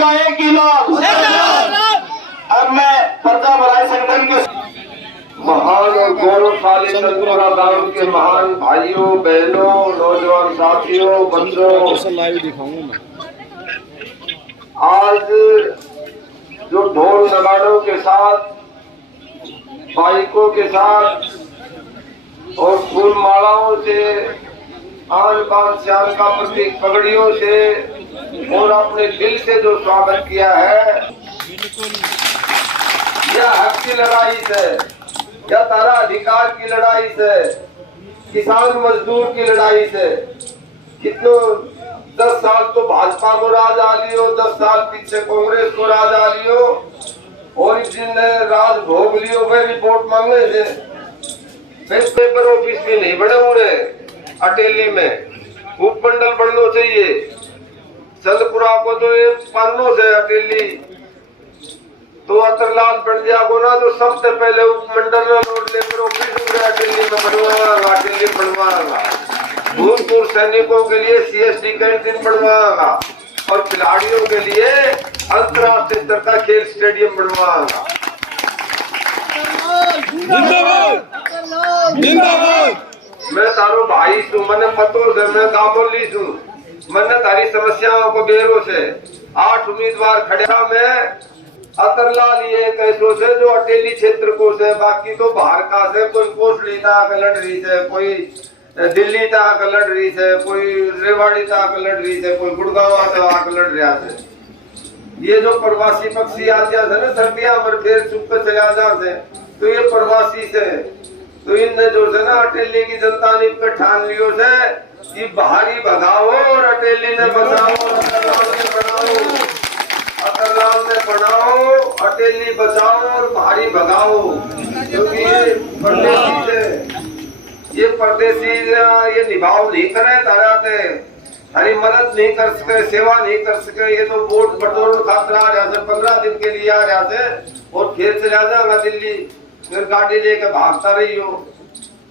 का 1 इनाम। अब मैं प्रजा भलाई संगठन के महान और गौरवशाली चंद्रपुरा गांव के महान भाइयों बहनों नौजवान साथियों बच्चों लाइव दिखाऊंगा मैं। आज जो ढोल नगाड़ों के साथ बाइकों के साथ और फूल मालाओं से आन बान शान का प्रतीक पगड़ियों से और अपने दिल से जो स्वागत किया है, यह हक की लड़ाई से, यह तारा अधिकार की लड़ाई से, किसान मजदूर की लड़ाई से। कितनों 10 साल तो भाजपा को राज आ लियो, 10 साल पीछे कांग्रेस को राज आ लियो और इस दिन राज भोग लियो। वे रिपोर्ट मांगे थे, पेपर ऑफिस भी नहीं बने हुए अटेली में, उपमंडल बनना चाहिए। चंद्रपुरा को तो ये पन्नों से अटेली तो अतरलाल बन जाएगा ना, तो सबसे पहले उपमंडल और लेबर ऑफिस अटेली में बनवाएगा, अटेली बनवाएगा। भूतपूर्व सैनिकों के लिए CSD कैंटीन बनवाएगा और खिलाड़ियों के लिए अंतर्राष्ट्रीय स्तर का खेल स्टेडियम बनवाएगा। मैं तारो भाई छू, मैंने पतों से, मैं दाबोली छू, मैंने तारी समस्याओं को बेरों से 8 उम्मीदवार खड़े में अतरलाल ये कैसो से जो अटेली क्षेत्र को से, बाकी तो बाहर का से, कोई कोसली तक लड़ रही से, कोई दिल्ली तक लड़ रही से, कोई रेवाड़ी तक लड़ रही से, कोई गुड़गांव तक लड़ रहा से। ये जो प्रवासी पक्षी आ जाते ना सर्दियां पर फिर चुप पे चला जाते, तो ये प्रवासी से, तो इनने जो है ना अटेली की जनता ने ठान लियो से कि बाहरी भगाओ और अटेली ने बचाओ, अतरलाल ने बनाओ, अतरलाल ने बनाओ, अटेली बचाओ और बाहरी भगाओ। क्योंकि ये परदेसी ये निभाव नहीं करे, ताराते हरी मदद नहीं कर सके, सेवा नहीं कर सके। ये तो वोट बटोर खातर आ जाते, 15 दिन के लिए आ जाते और फिर चला जाएगा दिल्ली, फिर गाड़ी लेके भागता रही हो।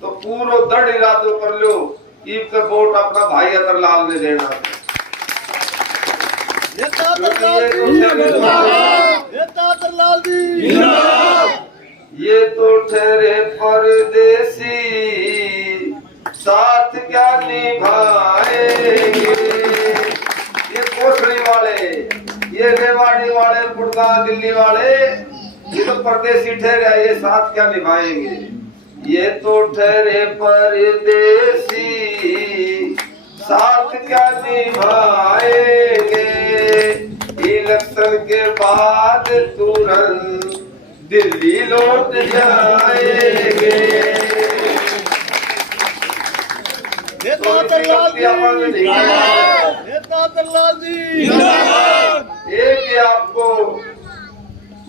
तो पूरा दृढ़ इरादो कर लो ईब का वोट अपना भाई अतरलाल ने देना। ये तो ठहरे परदेसी साथ क्या निभाएंगे, ये कोसड़ी वाले, ये रेवाड़ी वाले, गुड़गांव दिल्ली वाले, ये तो परदेसी ठहरे, ये साथ क्या निभाएंगे। ये तो ठहरे परदेसी साथ क्या निभाएंगे, इलेक्शन के बाद तुरंत दिल्ली लौट जाएंगे। एक आपको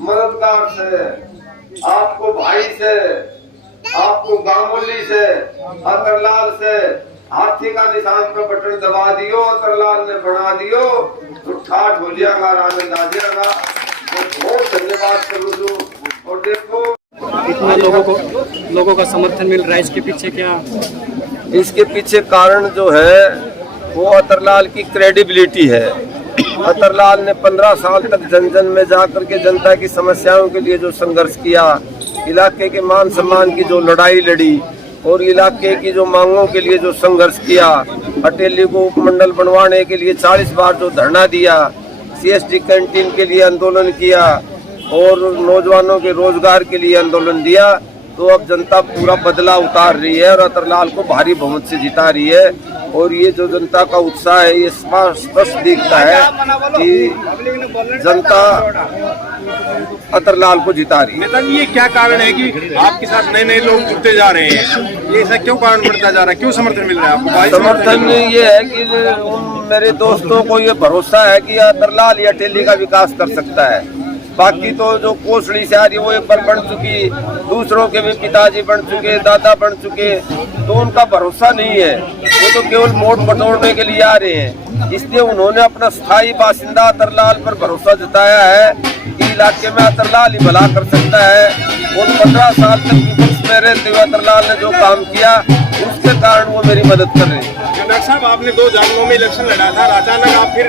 मददगार से, आपको भाई से, आपको गामोली से, अतरलाल से हाथी का निशान पर बटन दबा दियो, अतरलाल ने बना दियो तो ठाठ हो जाएगा, आनंद आ जाएगा। तो बहुत धन्यवाद करूँ। और देखो कितना लोगों का समर्थन मिल रहा है, इसके पीछे क्या? इसके पीछे कारण जो है वो अतरलाल की क्रेडिबिलिटी है। अतरलाल ने 15 साल तक जन जन में जाकर के जनता की समस्याओं के लिए जो संघर्ष किया, इलाके के मान सम्मान की जो लड़ाई लड़ी और इलाके की जो मांगों के लिए जो संघर्ष किया, अटेली को उपमंडल बनवाने के लिए 40 बार जो धरना दिया, CSD कैंटीन के लिए आंदोलन किया और नौजवानों के रोजगार के लिए आंदोलन दिया, तो अब जनता पूरा बदला उतार रही है और अतरलाल को भारी बहुमत से जिता रही है। और ये जो जनता का उत्साह है, ये स्पष्ट दिखता है कि जनता अतरलाल को जिता रही है। नेताजी, ये क्या कारण है कि आपके साथ नए नए लोग जुड़ते जा रहे हैं? ये ऐसा क्यों कारण बढ़ता जा रहा है? क्यों समर्थन मिल रहा है आपको? समर्थन ये है कि मेरे दोस्तों को ये भरोसा है कि अतरलाल या अटेली का विकास कर सकता है। बाकी तो जो कोसड़ी से आ रही वो एक बार बन चुकी, दूसरों के भी पिताजी बन चुके, दादा बन चुके, तो उनका भरोसा नहीं है। वो तो केवल वोट बटोरने के लिए आ रहे हैं। इसलिए उन्होंने अपना स्थायी बासिंदा अतरलाल पर भरोसा जताया है कि इलाके में अतरलाल ही भला कर सकता है। और 15 साल तक विपक्ष में रहते हुए अतरलाल ने जो काम किया, उसके कारण वो मेरी मदद कर रहे हैं। डॉक्टर साहब, आपने 2 जागरों में इलेक्शन लड़ा था, अचानक आप फिर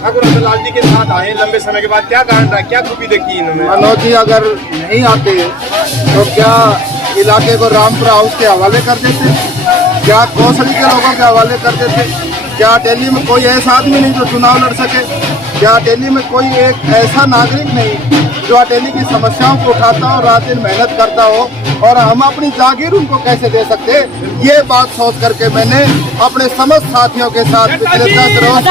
ठाकुर अतरलाल जी के साथ आए लंबे समय के बाद, क्या कारण रहा, क्या खूबी देखी इन्होंने? मनोज जी अगर नहीं आते तो क्या इलाके को रामपुरा हाउस के हवाले कर देते, क्या कौशली के लोगों के हवाले कर देते, क्या दिल्ली में कोई ऐसा आदमी नहीं जो चुनाव लड़ सके, क्या दिल्ली में कोई एक ऐसा नागरिक नहीं जो दिल्ली की समस्याओं को उठाता हो, रात दिन मेहनत करता हो, और हम अपनी जागीर उनको कैसे दे सकते, ये बात सोच करके मैंने अपने समस्त साथियों के साथ पिछले 10 रोज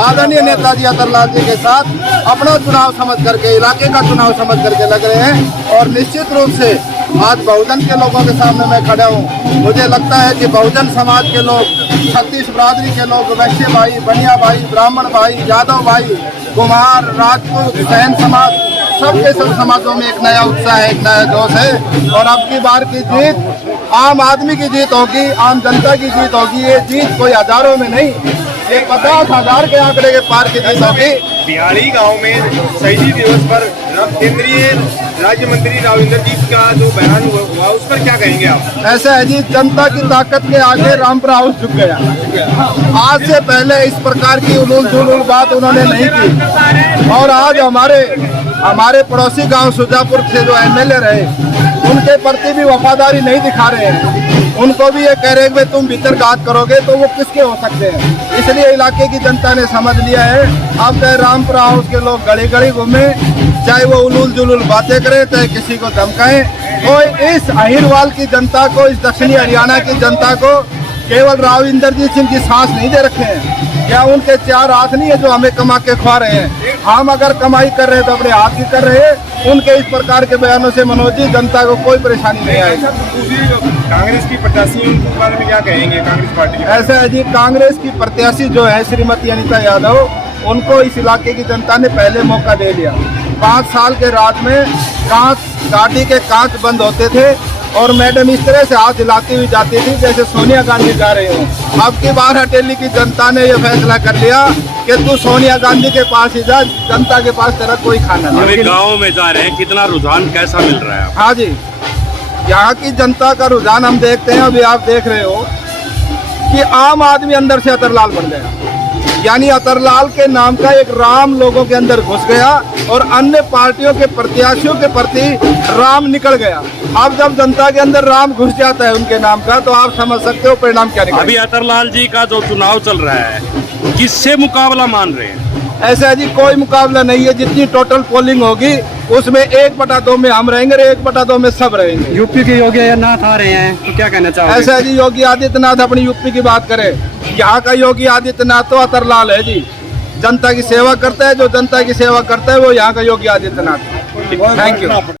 आदरणीय नेताजी अतरलाल जी के साथ अपना चुनाव समझ करके, इलाके का चुनाव समझ करके लग रहे हैं। और निश्चित रूप से आज बहुजन के लोगों के सामने मैं खड़ा हूँ। मुझे लगता है कि बहुजन समाज के लोग, छत्तीस बिरादरी के लोग, वैश्य भाई, बनिया भाई, ब्राह्मण भाई, यादव भाई, कुमार, राजपूत, सैन समाज, सबके सब समाजों में एक नया उत्साह है, एक नया जोश है। और अब की बार की जीत आम आदमी की जीत होगी, आम जनता की जीत होगी। ये जीत कोई हजारों में नहीं, एक 50,000 के आंकड़े के पार की जीत होगी। बिहाड़ी गांव में शहीदी दिवस पर केंद्रीय राज्य मंत्री राविंदर जी का जो बयान हुआ उस पर क्या कहेंगे आप? ऐसा है जी, जनता की ताकत के आगे रामपुरा हाउस झुक गया। आज से पहले इस प्रकार की उलूल जुलूल बात उन्होंने नहीं की। और आज हमारे पड़ोसी गांव सुजापुर से जो एमएलए रहे, उनके प्रति भी वफादारी नहीं दिखा रहे हैं। उनको भी ये कह रहे हैं कि तुम भीतर घात करोगे तो वो किसके हो सकते हैं। इसलिए इलाके की जनता ने समझ लिया है, अब चाहे रामपुरा हाउस के लोग गली गली घूमे, चाहे वो उलूल जुलूल बातें करें, चाहे किसी को धमकाएं, तो इस अहिरवाल की जनता को, इस दक्षिणी हरियाणा की जनता को केवल राविंदर जी सिंह की सांस नहीं दे रखे हैं, क्या उनके 4 हाथ नहीं है जो हमें कमा के खा रहे हैं। हम अगर कमाई कर रहे हैं तो अपने हाथ की कर रहे हैं। उनके इस प्रकार के बयानों से मनोज जी जनता को कोई परेशानी नहीं आएगी। कांग्रेस की प्रत्याशी उनके बारे में क्या कहेंगे? कांग्रेस पार्टी ऐसा है जी, कांग्रेस की प्रत्याशी जो है श्रीमती अनीता यादव, उनको इस इलाके की जनता ने पहले मौका दे लिया। 5 साल के राज में गाड़ी के कांच बंद होते थे और मैडम इस तरह से हाथ हिलाती हुई जाती थी जैसे सोनिया गांधी जा रहे हो। अब की बार हटेली की जनता ने यह फैसला कर लिया कि तू सोनिया गांधी के पास ही जा, जनता के पास तेरा कोई खाना नहीं। अभी गाँव में जा रहे हैं, कितना रुझान कैसा मिल रहा है? हाँ जी, यहाँ की जनता का रुझान हम देखते हैं। अभी आप देख रहे हो कि आम आदमी अंदर से अतरलाल बन गया, यानी अतरलाल के नाम का एक राम लोगों के अंदर घुस गया और अन्य पार्टियों के प्रत्याशियों के प्रति राम निकल गया। अब जब जनता के अंदर राम घुस जाता है उनके नाम का, तो आप समझ सकते हो परिणाम क्या निकलेगा। अभी अतरलाल जी का जो चुनाव चल रहा है, किससे मुकाबला मान रहे हैं? ऐसा है जी, कोई मुकाबला नहीं है। जितनी टोटल पोलिंग होगी उसमें 1/2 में हम रहेंगे, 1/2 में सब रहेंगे। यूपी के योगी आदित्यनाथ आ रहे हैं, तो क्या कहना चाहोगे? ऐसा है जी, योगी आदित्यनाथ अपनी यूपी की बात करे, यहाँ का योगी आदित्यनाथ तो अतरलाल है जी, जनता की सेवा करता है। जो जनता की सेवा करता है वो यहाँ का योगी आदित्यनाथ। Thank you.